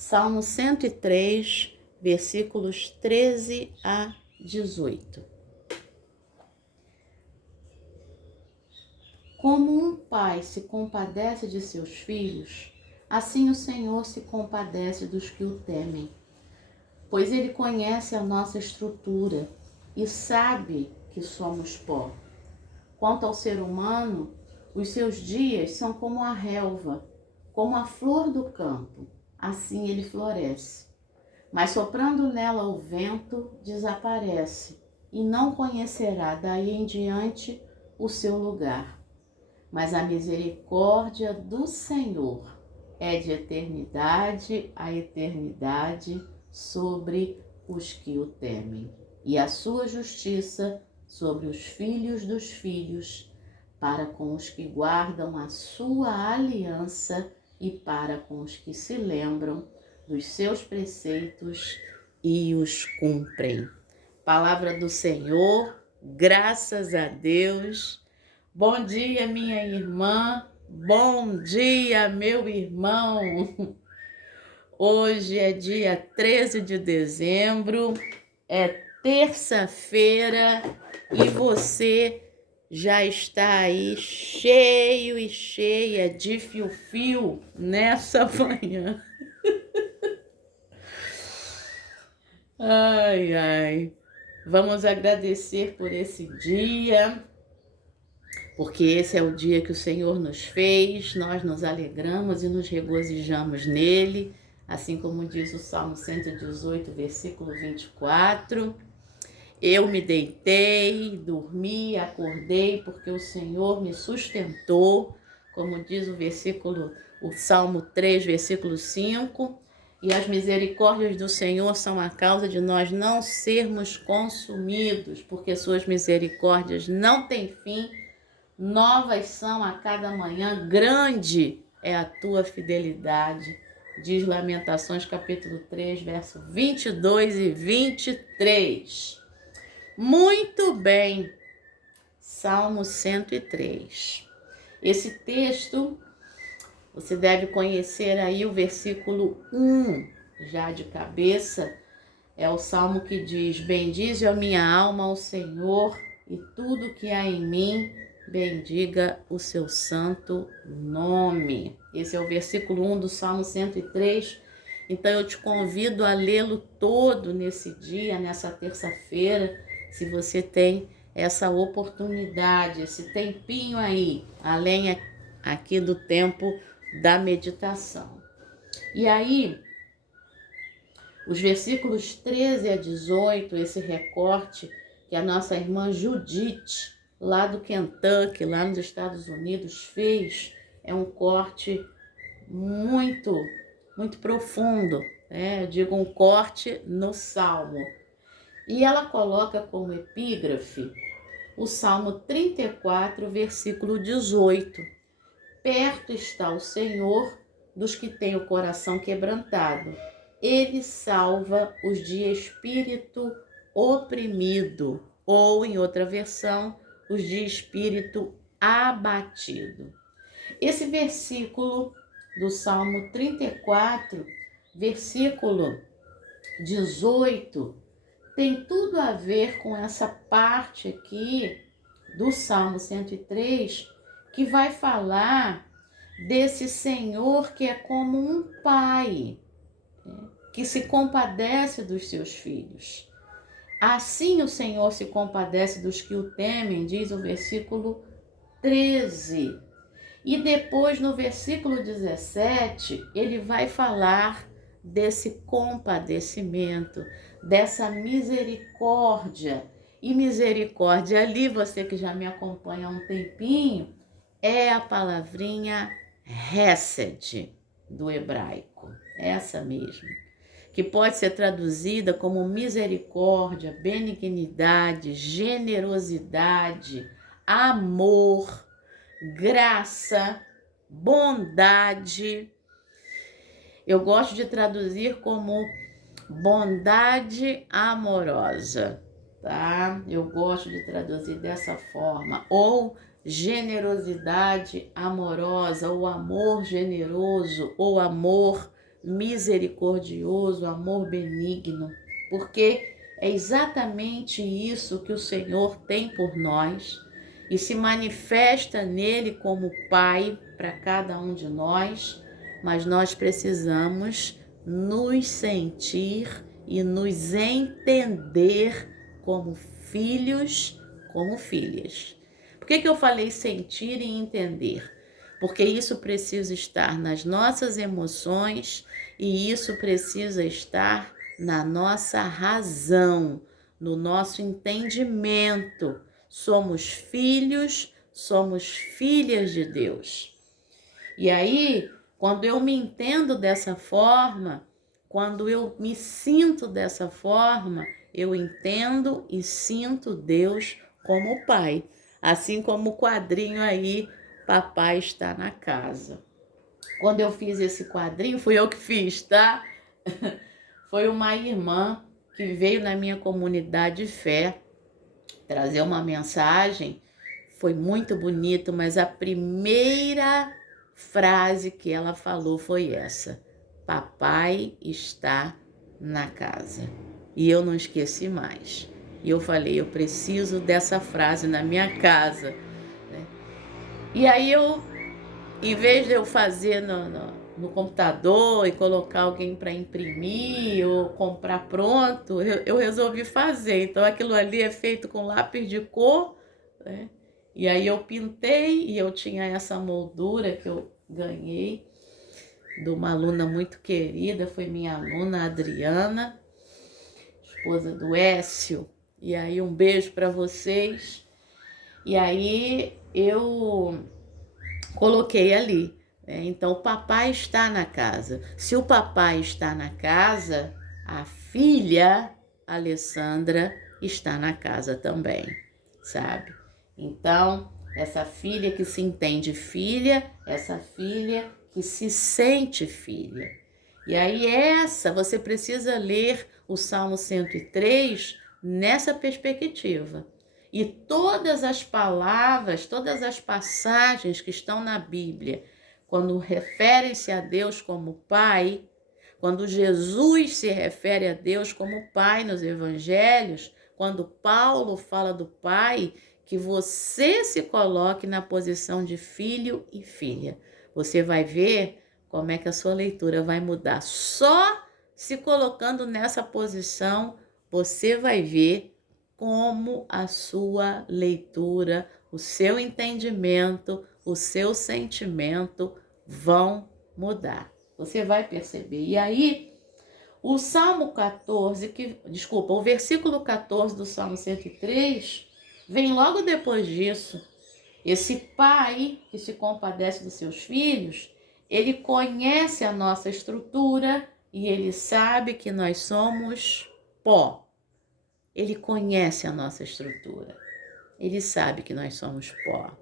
Salmo 103, versículos 13 a 18. Como um pai se compadece de seus filhos, assim o Senhor se compadece dos que o temem. Pois Ele conhece a nossa estrutura e sabe que somos pó. Quanto ao ser humano, os seus dias são como a relva, como a flor do campo, assim ele floresce. Mas soprando nela o vento, desaparece, e não conhecerá daí em diante o seu lugar. Mas a misericórdia do Senhor é de eternidade a eternidade sobre os que o temem, e a sua justiça sobre os filhos dos filhos, para com os que guardam a sua aliança e para com os que se lembram dos seus preceitos e os cumprem. Palavra do Senhor, graças a Deus. Bom dia, minha irmã. Bom dia, meu irmão. Hoje é dia 13 de dezembro, é terça-feira e você já está aí cheio e cheia de fio-fio nessa manhã. Ai, ai. Vamos agradecer por esse dia, porque esse é o dia que o Senhor nos fez, nós nos alegramos e nos regozijamos nele, assim como diz o Salmo 118, versículo 24. Eu me deitei, dormi, acordei, porque o Senhor me sustentou, como diz o Salmo 3, versículo 5, e as misericórdias do Senhor são a causa de nós não sermos consumidos, porque suas misericórdias não têm fim, novas são a cada manhã, grande é a tua fidelidade, diz Lamentações capítulo 3, verso 22 e 23. Muito bem, Salmo 103. Esse texto, você deve conhecer aí o versículo 1, já de cabeça. É o salmo que diz: bendize a minha alma ao Senhor e tudo que há em mim, bendiga o seu santo nome. Esse é o versículo 1 do Salmo 103. Então eu te convido a lê-lo todo nesse dia, nessa terça-feira, se você tem essa oportunidade, esse tempinho aí, além aqui do tempo da meditação. E aí, os versículos 13 a 18, esse recorte que a nossa irmã Judite, lá do Kentucky, lá nos Estados Unidos, fez, é um corte muito profundo, né? Eu digo um corte no Salmo. E ela coloca como epígrafe o Salmo 34, versículo 18. Perto está o Senhor dos que têm o coração quebrantado. Ele salva os de espírito oprimido, ou, em outra versão, os de espírito abatido. Esse versículo do Salmo 34, versículo 18, tem tudo a ver com essa parte aqui do Salmo 103, que vai falar desse Senhor que é como um pai, que se compadece dos seus filhos. Assim o Senhor se compadece dos que o temem, diz o versículo 13. E depois, no versículo 17, ele vai falar desse compadecimento, dessa misericórdia. E misericórdia ali, você que já me acompanha há um tempinho, é a palavrinha hesed do hebraico, essa mesmo, que pode ser traduzida como misericórdia, benignidade, generosidade, amor, graça, bondade. Eu gosto de traduzir como bondade amorosa, tá? Eu gosto de traduzir dessa forma, ou generosidade amorosa, ou amor generoso, ou amor misericordioso, amor benigno, porque é exatamente isso que o Senhor tem por nós e se manifesta nele como Pai para cada um de nós, mas nós precisamos nos sentir e nos entender como filhos, como filhas. Por que eu falei sentir e entender? Porque isso precisa estar nas nossas emoções e isso precisa estar na nossa razão, no nosso entendimento. Somos filhos, somos filhas de Deus. E aí, quando eu me entendo dessa forma, quando eu me sinto dessa forma, eu entendo e sinto Deus como Pai. Assim como o quadrinho aí, Papai está na casa. Quando eu fiz esse quadrinho, fui eu que fiz, tá? Foi uma irmã que veio na minha comunidade de fé trazer uma mensagem. Foi muito bonito, mas a primeira frase que ela falou foi essa: Papai está na casa. E eu não esqueci mais. E eu falei, eu preciso dessa frase na minha casa, né? E aí em vez de eu fazer no computador e colocar alguém para imprimir ou comprar pronto, eu resolvi fazer. Então aquilo ali é feito com lápis de cor, né? E aí eu pintei e eu tinha essa moldura que eu ganhei de uma aluna muito querida, foi minha aluna Adriana, esposa do Écio. E aí um beijo para vocês. E aí eu coloquei ali, né? Então o papai está na casa. Se o papai está na casa, a filha Alessandra está na casa também, sabe? Então, essa filha que se entende filha, essa filha que se sente filha. E aí você precisa ler o Salmo 103 nessa perspectiva. E todas as palavras, todas as passagens que estão na Bíblia, quando referem-se a Deus como Pai, quando Jesus se refere a Deus como Pai nos Evangelhos, quando Paulo fala do Pai, que você se coloque na posição de filho e filha. Você vai ver como é que a sua leitura vai mudar. Só se colocando nessa posição, você vai ver como a sua leitura, o seu entendimento, o seu sentimento vão mudar. Você vai perceber. E aí, o versículo 14 do Salmo 103 vem logo depois disso. Esse pai que se compadece dos seus filhos, ele conhece a nossa estrutura e ele sabe que nós somos pó. Ele conhece a nossa estrutura. Ele sabe que nós somos pó.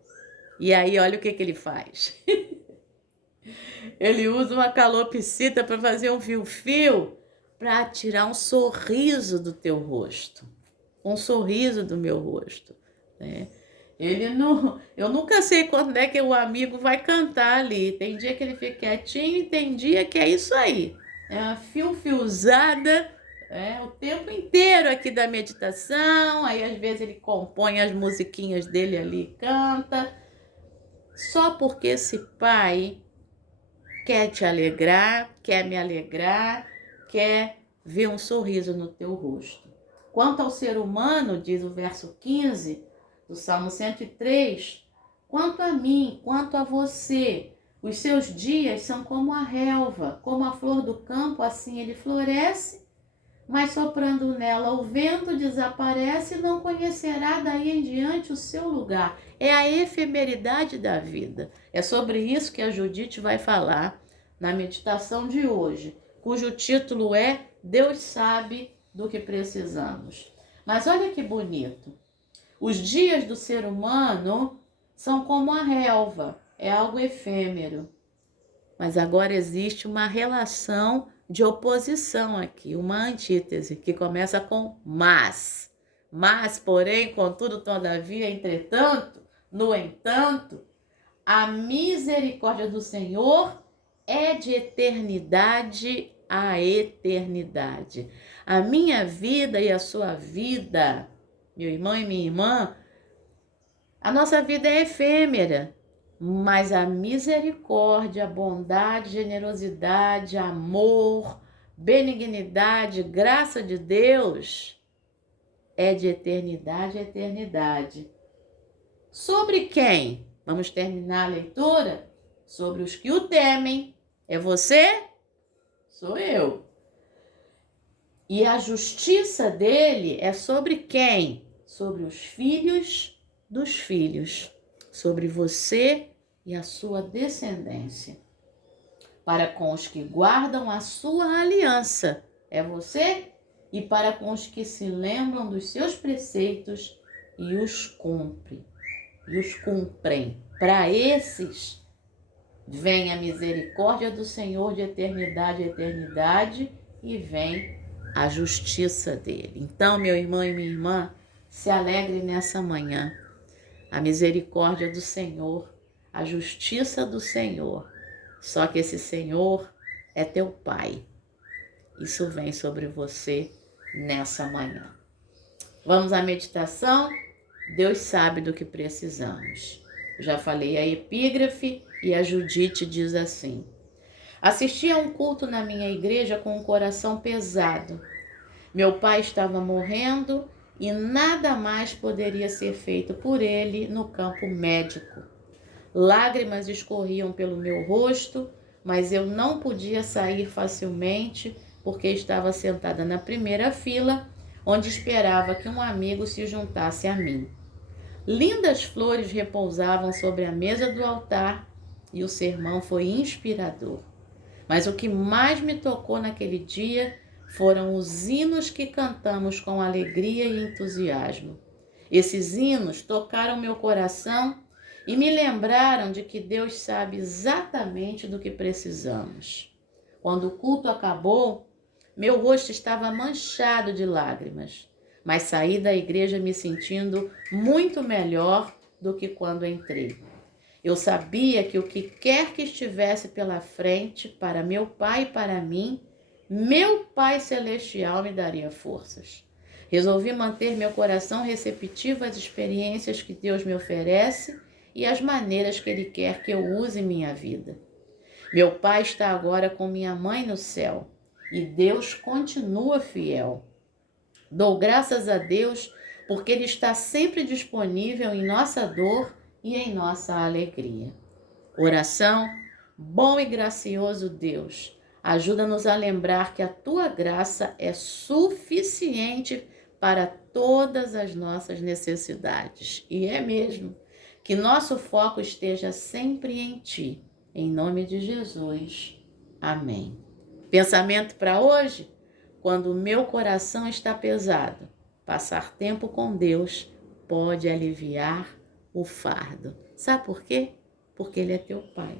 E aí, olha o que ele faz. Ele usa uma calopsita para fazer um fio-fio para tirar um sorriso do teu rosto. Um sorriso do meu rosto, né? Eu nunca sei quando é que o amigo vai cantar ali. Tem dia que ele fica quietinho e tem dia que é isso aí. É uma fio-fiozada, o tempo inteiro aqui da meditação. Aí às vezes ele compõe as musiquinhas dele ali e canta. Só porque esse pai quer te alegrar, quer me alegrar, quer ver um sorriso no teu rosto. Quanto ao ser humano, diz o verso 15 do Salmo 103, quanto a mim, quanto a você, os seus dias são como a relva, como a flor do campo, assim ele floresce, mas soprando nela o vento desaparece e não conhecerá daí em diante o seu lugar. É a efemeridade da vida. É sobre isso que a Judite vai falar na meditação de hoje, cujo título é Deus sabe do que precisamos. Mas olha que bonito. Os dias do ser humano são como a relva, é algo efêmero. Mas agora existe uma relação de oposição aqui, uma antítese, que começa com mas. Mas, porém, contudo, todavia, entretanto, no entanto, a misericórdia do Senhor é de eternidade a eternidade. A minha vida e a sua vida, meu irmão e minha irmã, a nossa vida é efêmera, mas a misericórdia, a bondade, generosidade, amor, benignidade, graça de Deus é de eternidade a eternidade. Sobre quem? Vamos terminar a leitura? Sobre os que o temem. É você? Sou eu. E a justiça dele é sobre quem? Sobre os filhos dos filhos. Sobre você e a sua descendência. Para com os que guardam a sua aliança. É você? E para com os que se lembram dos seus preceitos e os cumprem. Para esses vem a misericórdia do Senhor de eternidade a eternidade e vem a justiça dele. Então, meu irmão e minha irmã, se alegre nessa manhã. A misericórdia do Senhor, a justiça do Senhor. Só que esse Senhor é teu Pai. Isso vem sobre você nessa manhã. Vamos à meditação? Deus sabe do que precisamos. Já falei a epígrafe e a Judite diz assim: assisti a um culto na minha igreja com um coração pesado. Meu pai estava morrendo e nada mais poderia ser feito por ele no campo médico. Lágrimas escorriam pelo meu rosto, mas eu não podia sair facilmente porque estava sentada na primeira fila, onde esperava que um amigo se juntasse a mim. Lindas flores repousavam sobre a mesa do altar e o sermão foi inspirador. Mas o que mais me tocou naquele dia foram os hinos que cantamos com alegria e entusiasmo. Esses hinos tocaram meu coração e me lembraram de que Deus sabe exatamente do que precisamos. Quando o culto acabou, meu rosto estava manchado de lágrimas, mas saí da igreja me sentindo muito melhor do que quando entrei. Eu sabia que o que quer que estivesse pela frente, para meu pai e para mim, meu Pai Celestial me daria forças. Resolvi manter meu coração receptivo às experiências que Deus me oferece e às maneiras que Ele quer que eu use minha vida. Meu pai está agora com minha mãe no céu e Deus continua fiel. Dou graças a Deus porque Ele está sempre disponível em nossa dor e em nossa alegria. Oração: bom e gracioso Deus, ajuda-nos a lembrar que a Tua graça é suficiente para todas as nossas necessidades. E é mesmo. Que nosso foco esteja sempre em Ti. Em nome de Jesus. Amém. Pensamento para hoje? Quando o meu coração está pesado, passar tempo com Deus pode aliviar o fardo. Sabe por quê? Porque Ele é teu Pai.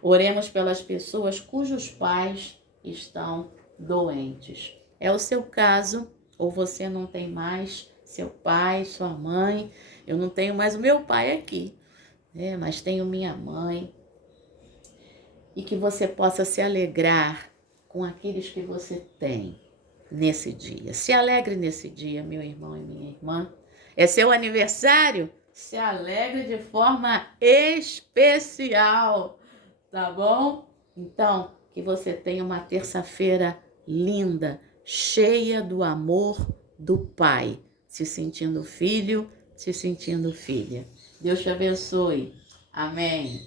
Oremos pelas pessoas cujos pais estão doentes. É o seu caso, ou você não tem mais seu pai, sua mãe. Eu não tenho mais o meu pai aqui, mas tenho minha mãe. E que você possa se alegrar com aqueles que você tem nesse dia. Se alegre nesse dia, meu irmão e minha irmã. É seu aniversário? Se alegre de forma especial, tá bom? Então, que você tenha uma terça-feira linda, cheia do amor do Pai, se sentindo filho, se sentindo filha. Deus te abençoe. Amém.